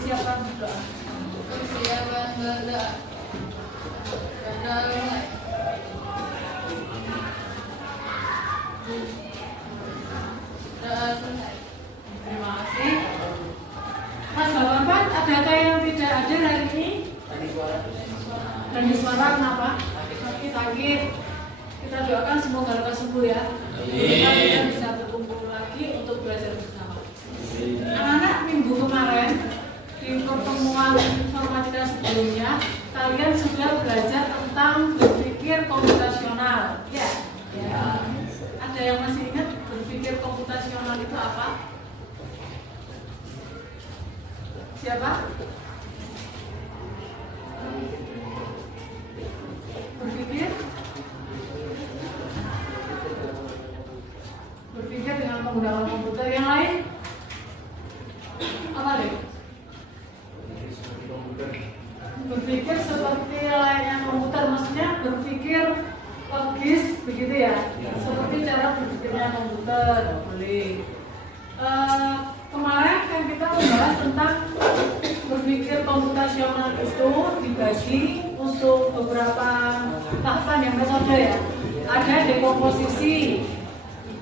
Siapkan berdoa. Siapkan berdoa. Terima kasih. Mas Bapak, adakah yang tidak ada hari ini? Dan di suara kenapa? Sakit. Kita doakan semoga lekas sembuh ya. Kita bisa berkumpul lagi untuk belajar bersama. Anak-anak, minggu kemarin di pertemuan informatika sebelumnya, kalian sudah belajar tentang berpikir komputasional. Ya. Ada yang masih ingat berpikir komputasional itu apa? Siapa? Berpikir dengan menggunakan komputer. Yang lain? Apa deh? Berpikir seperti layaknya komputer, maksudnya berpikir logis, begitu ya? Seperti cara berpikirnya komputer, boleh. Kemarin kan kita membahas tentang berpikir komputasional itu dibagi untuk beberapa tahapan yang metode ya. Ada dekomposisi,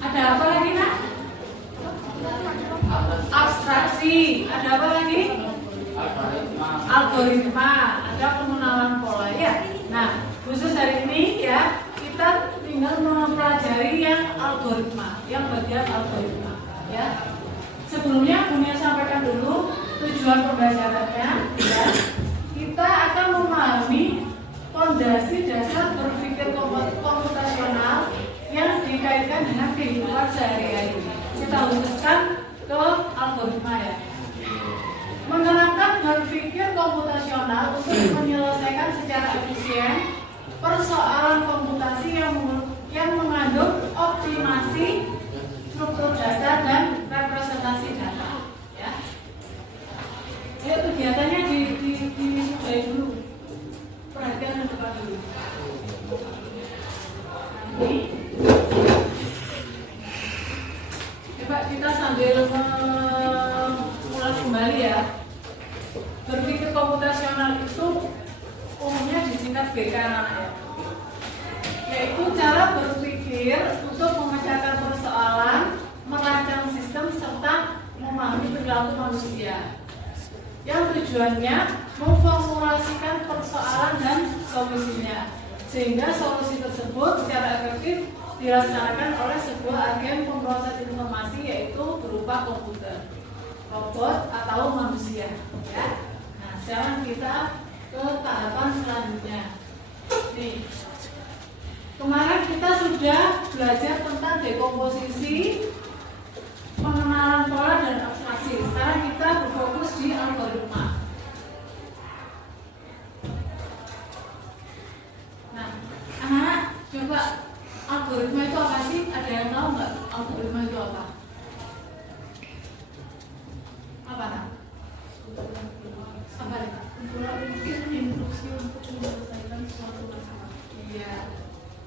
ada apa lagi nak? Abstraksi, ada apa lagi? Algoritma, ada pengenalan pola ya. Nah, khusus hari ini ya kita tinggal mempelajari yang algoritma, yang bagian algoritma ya. Sebelumnya Bunia sampaikan dulu tujuan pembelajarannya ya. Kita akan memahami fondasi dasar berpikir komputasional yang dikaitkan dengan kehidupan sehari-hari. Kita luruskan ke algoritma ya. Menerapkan berpikir komputasional untuk menyelesaikan secara efisien persoalan komputasi yang mengandung optimasi struktur data dan representasi data ya. Ayo kegiatannya dimulai dulu. Perhatian dan depan dulu. Ini coba kita sambil mengulas kembali ya. Berpikir komputasional itu umumnya disingkat BK ya. Yaitu cara berpikir untuk memecahkan persoalan, merancang sistem serta memahami perilaku manusia. Yang tujuannya memformulasikan persoalan dan solusinya, sehingga solusi tersebut secara efektif dilaksanakan oleh sebuah agen pemroses informasi, yaitu berupa komputer, robot atau manusia. Ya. Nah, sekarang kita ke tahapan selanjutnya. Nih, kemarin kita sudah belajar tentang dekomposisi, pengenalan pola dan abstraksi. Sekarang kita berfokus di algoritma. Nah, anak-anak coba algoritma itu apa sih? Ada yang tahu nggak algoritma itu apa? Apa nak? Apa nih? Instruksi untuk menyelesaikan suatu masalah. Iya.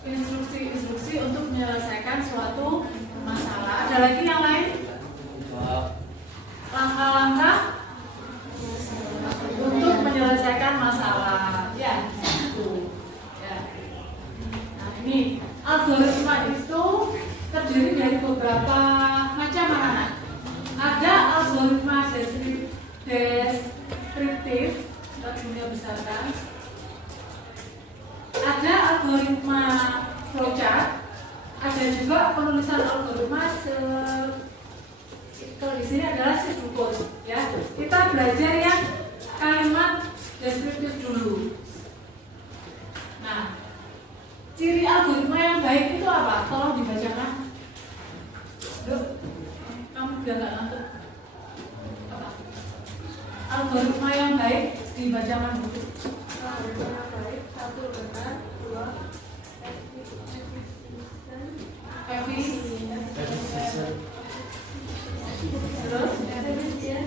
Instruksi untuk menyelesaikan suatu masalah. Ada lagi yang lain? Langkah-langkah untuk menyelesaikan masalah. Ya, itu. Ya. Nah, ini algoritma itu terdiri dari beberapa macam anak. Ada algoritma deskriptif, kita punya besarkan. Ada algoritma flowchart, ada juga penulisan algoritma kalau di sini adalah struktur ya. Kita belajar yang kalimat deskriptif dulu. Nah, ciri algoritma yang baik itu apa? Tolong dibacakan. Loh, kamu udah nggak ngantuk? Apa? Algoritma yang baik dibacakan dulu. Algoritma yang baik, 1 benar, 2 efisien, terus efisien,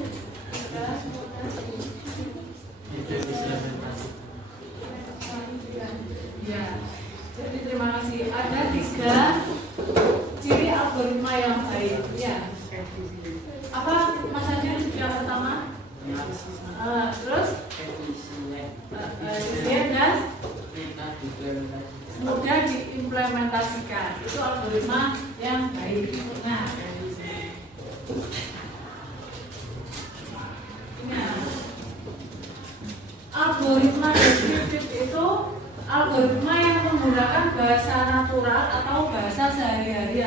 ya. Jadi terima kasih. Ada 3 ciri algoritma yang baik. Ya. Apa Mas Ajun yang pertama? Terus efisien dan mudah diimplementasikan. Itu algoritma yang baik. Nah, algoritma deskriptif itu algoritma yang menggunakan bahasa natural atau bahasa sehari-hari.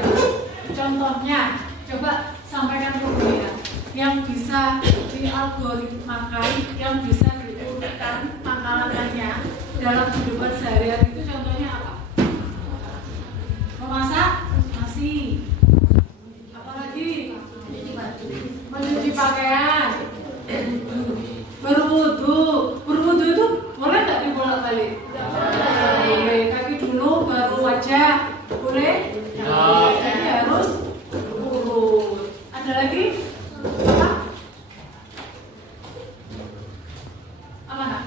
Contohnya, coba sampaikan ke dia yang bisa dialgoritmakan, yang bisa diurutkan langkah-langkahnya dalam kehidupan sehari-hari itu contohnya apa? Memasak nasi, apalagi mencuci pakaian, berwudu itu boleh nggak dibolak-balik? Boleh. Kaki dulu baru wajah, boleh? Jadi harus urut. Ada lagi? Apa nak?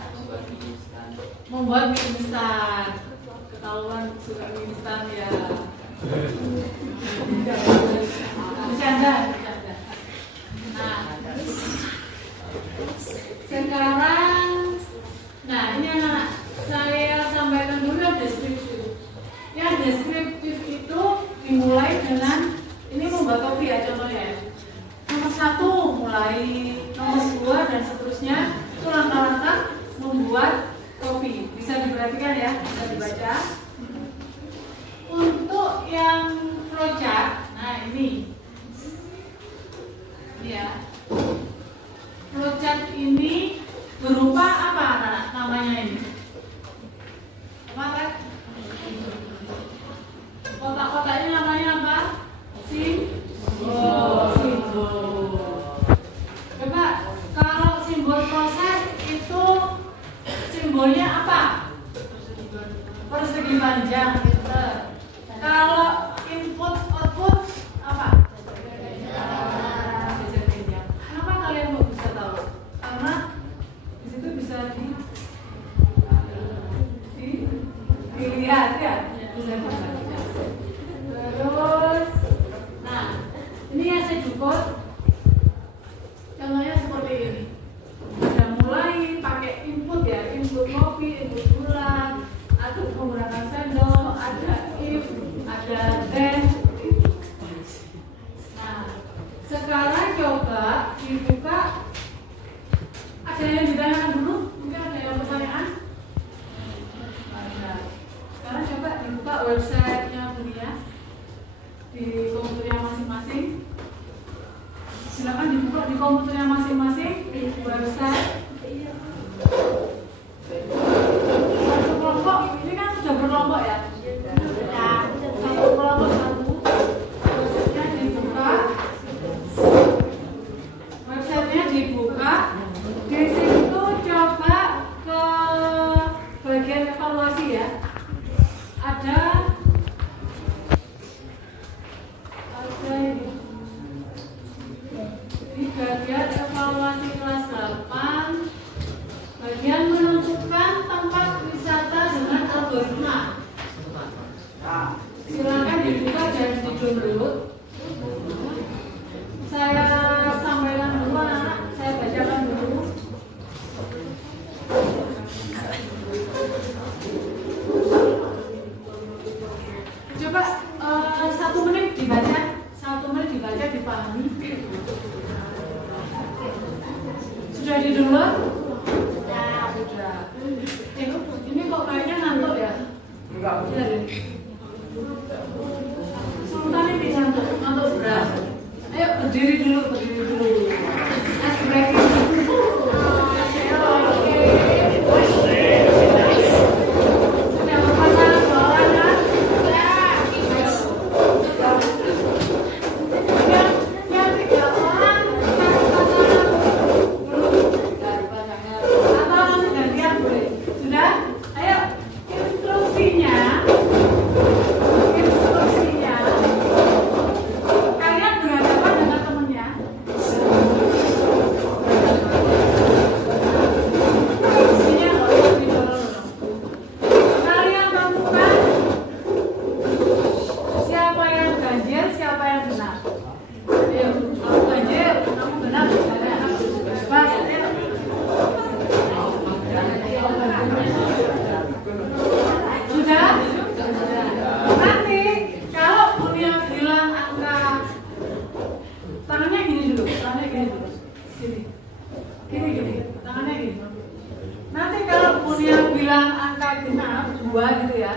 Membuat mie instan. Ketahuan suka mie instan ya. Bercanda. Nah, sekarang, nah ini anak-anak saya sampaikan dulu yang deskriptif. Yang deskriptif itu dimulai dengan ini membuat kopi ya contohnya. Nomor 1 mulai, nomor 2 dan seterusnya itu langkah-langkah membuat kopi. Bisa diperhatikan ya, bisa dibaca. Untuk yang flowchart, nah ini ya. Flowchart ini berupa apa anak namanya ini? Apa? Kotak-kotaknya namanya apa? Simbol. Coba kalau simbol proses itu simbolnya apa? Persegi panjang. Kalau input output apa? Kenapa kalian kok bisa tahu? Karena di situ bisa dilihat ya. Bisa dibaca. Terus, nah ini yang saya cukup. Contohnya seperti ini. Sudah mulai pakai input ya, input kopi, input gula, aduk menggunakan sendok, ada if, ada then. Nah, sekarang coba dibuka. Ada yang ditanyakan dulu? Mungkin ada yang pertanyaan? Ada. Sekarang coba dibuka website-nya Bunia di komputernya masing-masing. Silakan dibuka di komputernya masing-masing di website. Satu kelompok, ini kan sudah berkelompok ya? Satu kelompok satu. Websitenya dibuka. Websitenya dibuka. Di situ coba ke bagian evaluasi ya. Ada ini. Di bagian evaluasi kelas 8, bagian menentukan tempat wisata dengan algoritma. Silakan dibuka dan di-download. Saya sampaikan dulu anak-anak, saya bacakan dulu. Coba 1 menit dibaca, 1 menit dibaca, dipahami. Sudah di-download? Ya, sudah. Ini kok kayaknya ngantuk ya? Enggak. Sultan ini ngantuk berat. Ayo berdiri dulu, Ice breaking. Sudah berpasangan bawah kan? Yang 3 orang satu pasangan dulu dari pasangan atau langsung gantian boleh. Sudah? Ayo instruksinya tangannya gini. Nanti kalau punya bilang angka genap 2 gitu ya,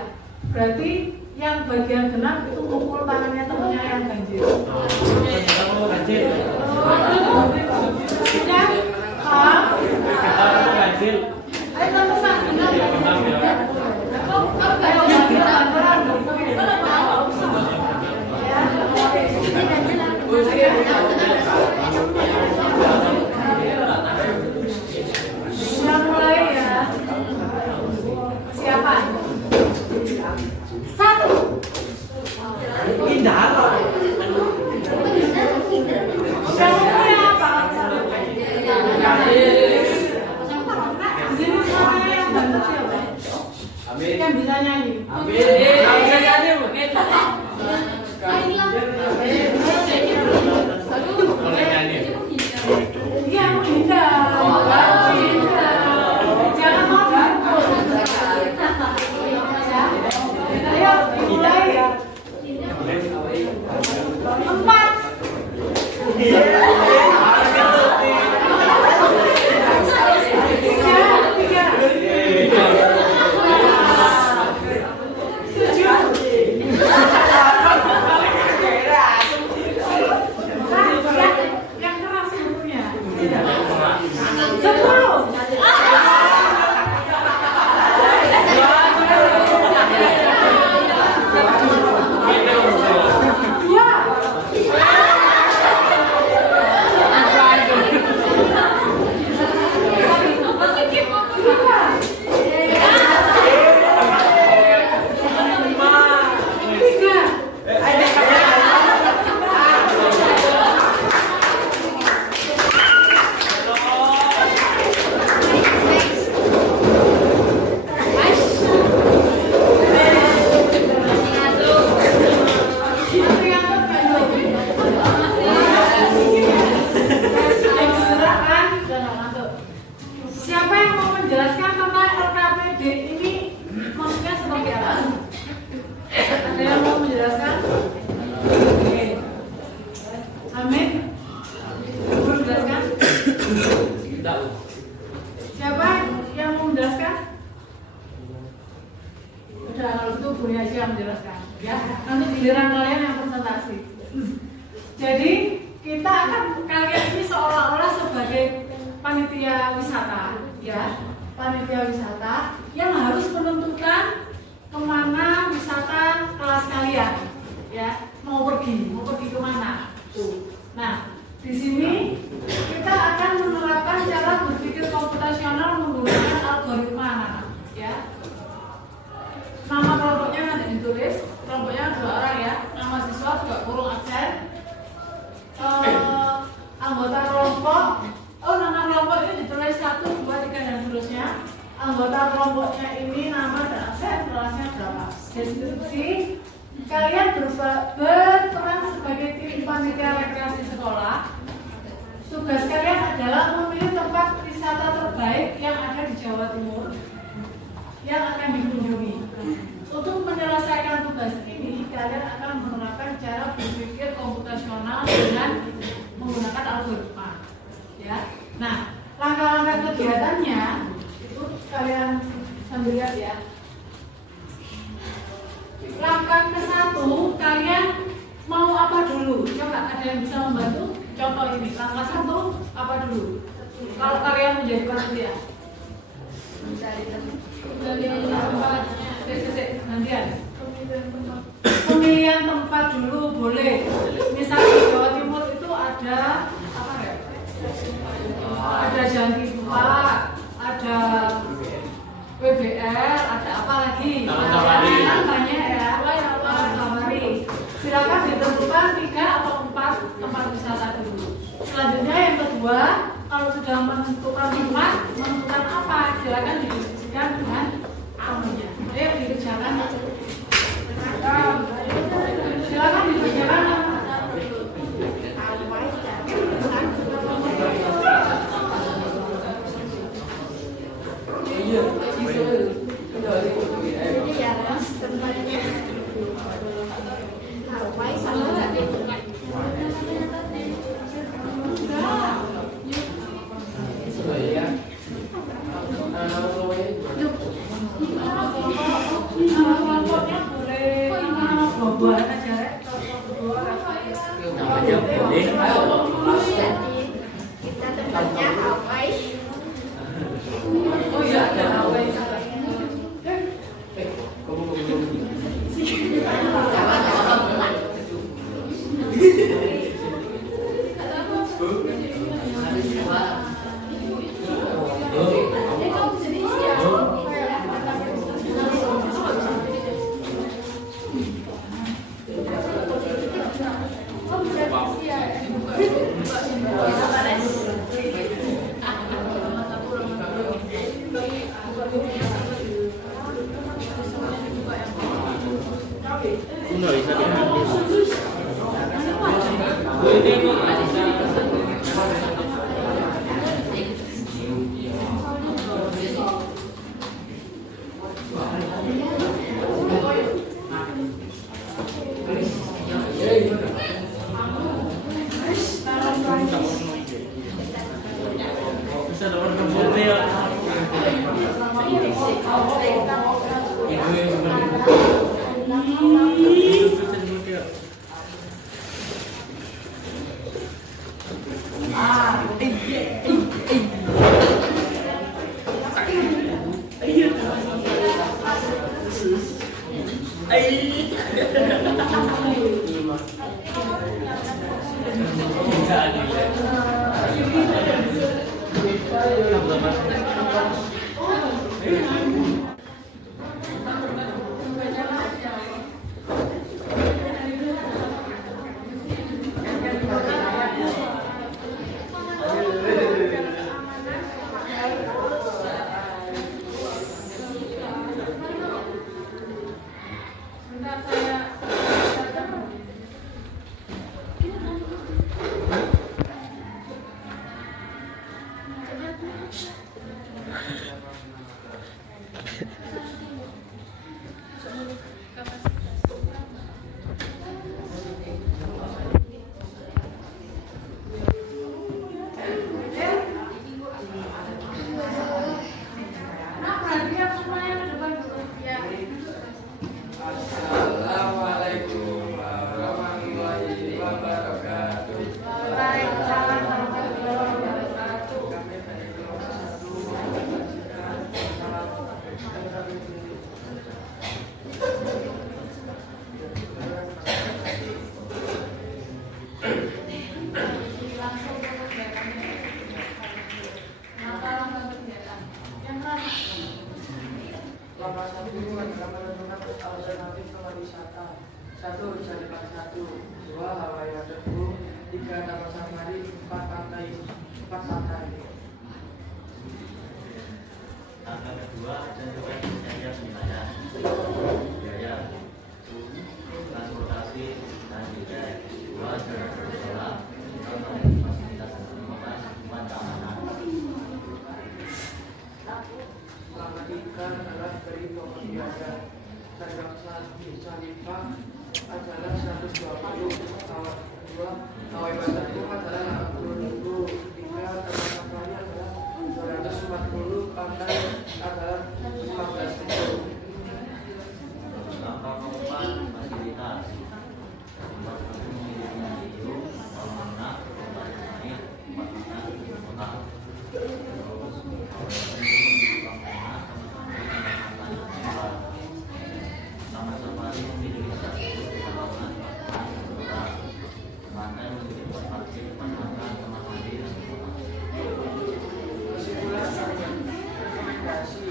berarti yang bagian genap itu mukul tangannya temennya yang ganjil. Ya, paham? Ganjil. Ayo kamu sang genap ya. Ayo ganjil antara sudah mulai ya. Siapa? 1. Indah. Sudah mulai apa? Di sini suaranya yang bantu siapa? Yang bisa nyanyi. Iya, Indah. Jangan mau dipukul. Ayo, mulai ya. 4. Yang keras seluruhnya. 10. Siapa yang mau menjelaskan tentang LKPD ini maksudnya seperti apa? Ada yang mau menjelaskan? Oke. Amin. Mau menjelaskan? Siapa yang mau menjelaskan? Udah, kalau itu Bu aja yang menjelaskan. Ya, nanti giliran kalian yang presentasi. Jadi kita akan kalian ini seolah-olah sebagai panitia wisata, ya, panitia wisata yang harus menentukan kemana wisata kelas kalian, ya, mau pergi kemana. Tuh. Nah, di sini kita akan menerapkan cara berpikir komputasional menggunakan algoritma, ya. Nama kelompoknya nanti ditulis, kelompoknya 2 orang ya, nama siswa juga kurung absen. Anggota kelompok, nama kelompok ini ditulis 1, 2, 3 dan seterusnya. Anggota kelompoknya ini nama dan absen, kelasnya berapa. Deskripsi, kalian berperan sebagai tim panitia rekreasi sekolah. Tugas kalian adalah memilih tempat wisata terbaik yang ada di Jawa Timur yang akan dikunjungi. Untuk menyelesaikan tugas ini, kalian akan menerapkan cara berpikir komputasional dengan menggunakan algoritma. Ya. Nah, langkah-langkah kegiatannya itu kalian sambil lihat ya. Langkah ke-1, kalian mau apa dulu? Coba ada yang bisa membantu? Contoh ini, langkah 1 apa dulu? Kalau kalian menjadi panitia. Mencari tempat. Nantian. Pemilihan tempat dulu boleh. Misalnya di Jawa Timur itu ada apa ya? Ada Janti 4, ada WBR, ada apa lagi? Banyak ya. Safari. Silakan ditentukan 3 atau 4 tempat wisata dulu. Selanjutnya yang kedua, kalau sudah menentukan tempat, menentukan apa? Silakan didiskusikan dengan temannya. Ayo dikerjakan. Silakan dikerjakan. nggak bisa diambil. Bisa dapat kembali ya. Satu, cari satu, dua, Hawaii Tebu, tiga, Taman Safari, empat, pantai. Angka kedua, tentukan biaya penilaian, biaya transportasi dan juga dua sekolah, fasilitas lingkungan keamanan. Selama tiga adalah beri pokok biaya. Seragam Salifah adalah 120, dua, Hawaii Tebu adalah 60.000, tiga, Taman Safari adalah 240, pantai adalah 15.000. Angka keempat, fasilitas Kesimpulan rekomendasi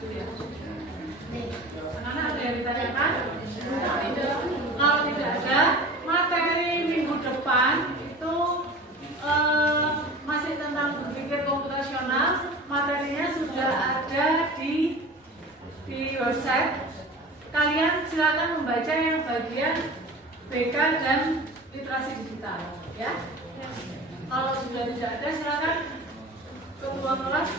Nih, anak-anak ada yang ditanyakan? Kalau tidak ada, materi minggu depan itu masih tentang berpikir komputasional. Materinya sudah ada di website. Kalian silakan membaca yang bagian BK dan literasi digital, ya. Kalau sudah tidak ada, silakan ketua kelas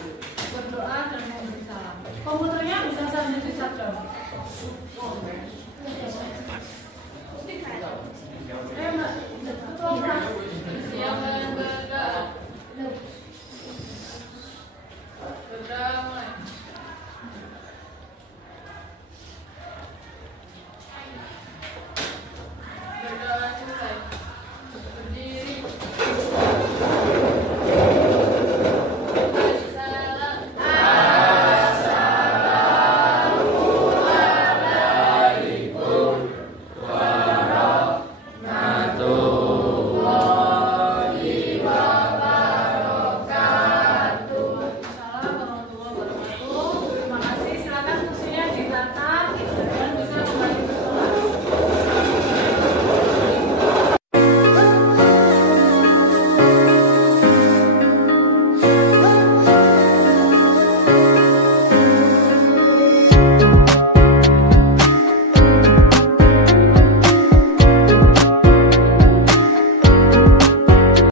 berdoa dan memberi salam. Komputernya bisa sambil di shutdown.